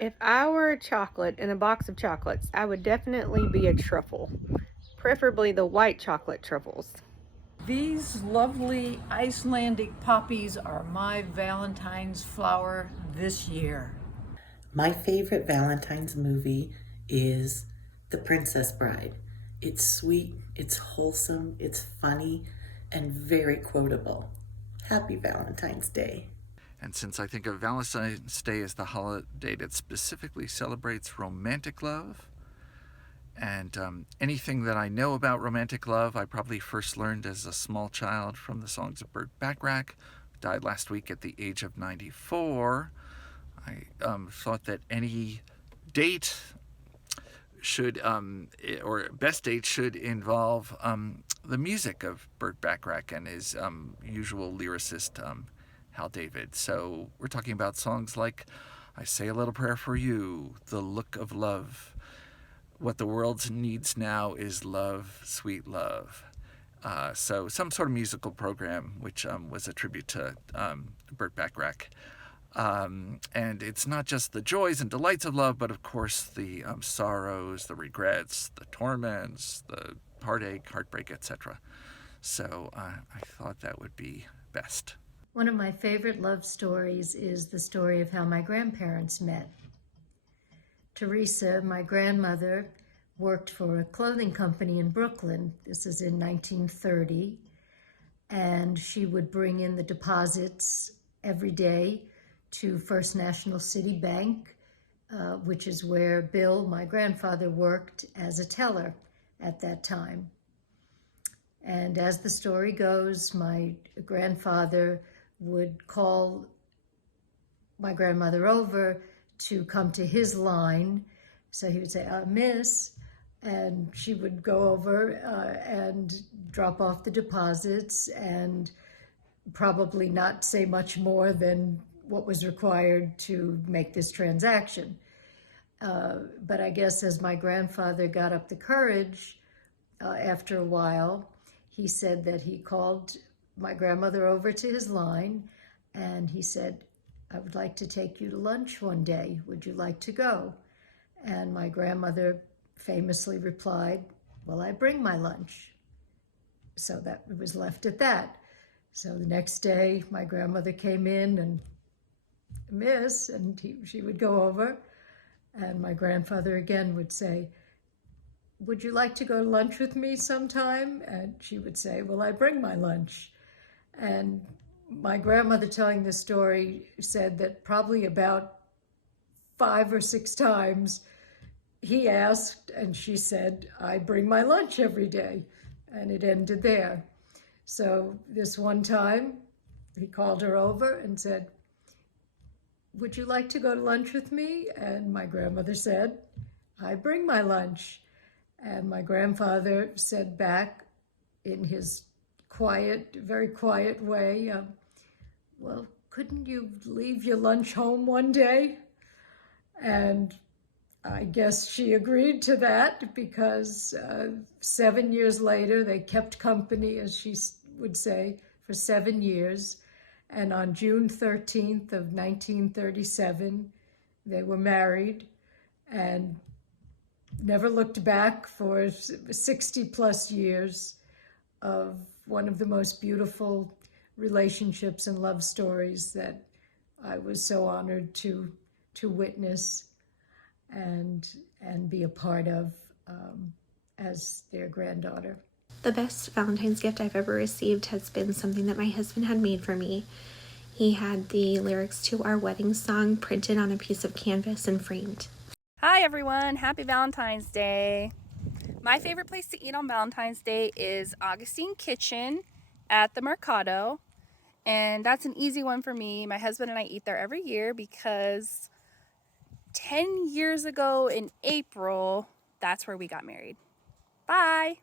If I were a chocolate in a box of chocolates, I would definitely be a truffle, preferably the white chocolate truffles. These lovely Icelandic poppies are my Valentine's flower this year. My favorite Valentine's movie is The Princess Bride. It's sweet, it's wholesome, it's funny, and very quotable. Happy Valentine's Day. And since I think of Valentine's Day as the holiday that specifically celebrates romantic love, and anything that I know about romantic love, I probably first learned as a small child from the songs of Burt Bacharach, who died last week at the age of 94. I thought that any date should, or best date should involve the music of Burt Bacharach and his usual lyricist, Hal David. So we're talking about songs like I Say a Little Prayer for You, The Look of Love, What the World Needs Now is Love, Sweet Love. So some sort of musical program, which was a tribute to Burt Bacharach. And it's not just the joys and delights of love, but of course the sorrows, the regrets, the torments, the heartache, heartbreak, etc. So I thought that would be best. One of my favorite love stories is the story of how my grandparents met. Teresa, my grandmother, worked for a clothing company in Brooklyn. This is in 1930. And she would bring in the deposits every day to First National City Bank, which is where Bill, my grandfather, worked as a teller at that time. And as the story goes, my grandfather would call my grandmother over to come to his line. So he would say, Miss, and she would go over and drop off the deposits and probably not say much more than what was required to make this transaction. But I guess as my grandfather got up the courage, after a while, he said that he called my grandmother over to his line and he said, I would like to take you to lunch one day. Would you like to go? And my grandmother famously replied, well, I bring my lunch. So that it was left at that. So the next day, my grandmother came in and Miss, and she would go over, and my grandfather again would say, would you like to go to lunch with me sometime? And she would say, well, I bring my lunch. And my grandmother telling this story said that probably about 5 or 6 times he asked and she said, I bring my lunch every day. And it ended there. So this one time he called her over and said, would you like to go to lunch with me? And my grandmother said, I bring my lunch. And my grandfather said back in his quiet, very quiet way, well, couldn't you leave your lunch home one day? And I guess she agreed to that because 7 years later, they kept company, as she would say, for 7 years. And on June 13th of 1937, they were married and never looked back for 60 plus years of one of the most beautiful relationships and love stories that I was so honored to witness and be a part of as their granddaughter. The best Valentine's gift I've ever received has been something that my husband had made for me. He had the lyrics to our wedding song printed on a piece of canvas and framed. Hi everyone, happy Valentine's Day. My favorite place to eat on Valentine's Day is Augustine Kitchen at the Mercado. And that's an easy one for me. My husband and I eat there every year because 10 years ago in April, that's where we got married. Bye.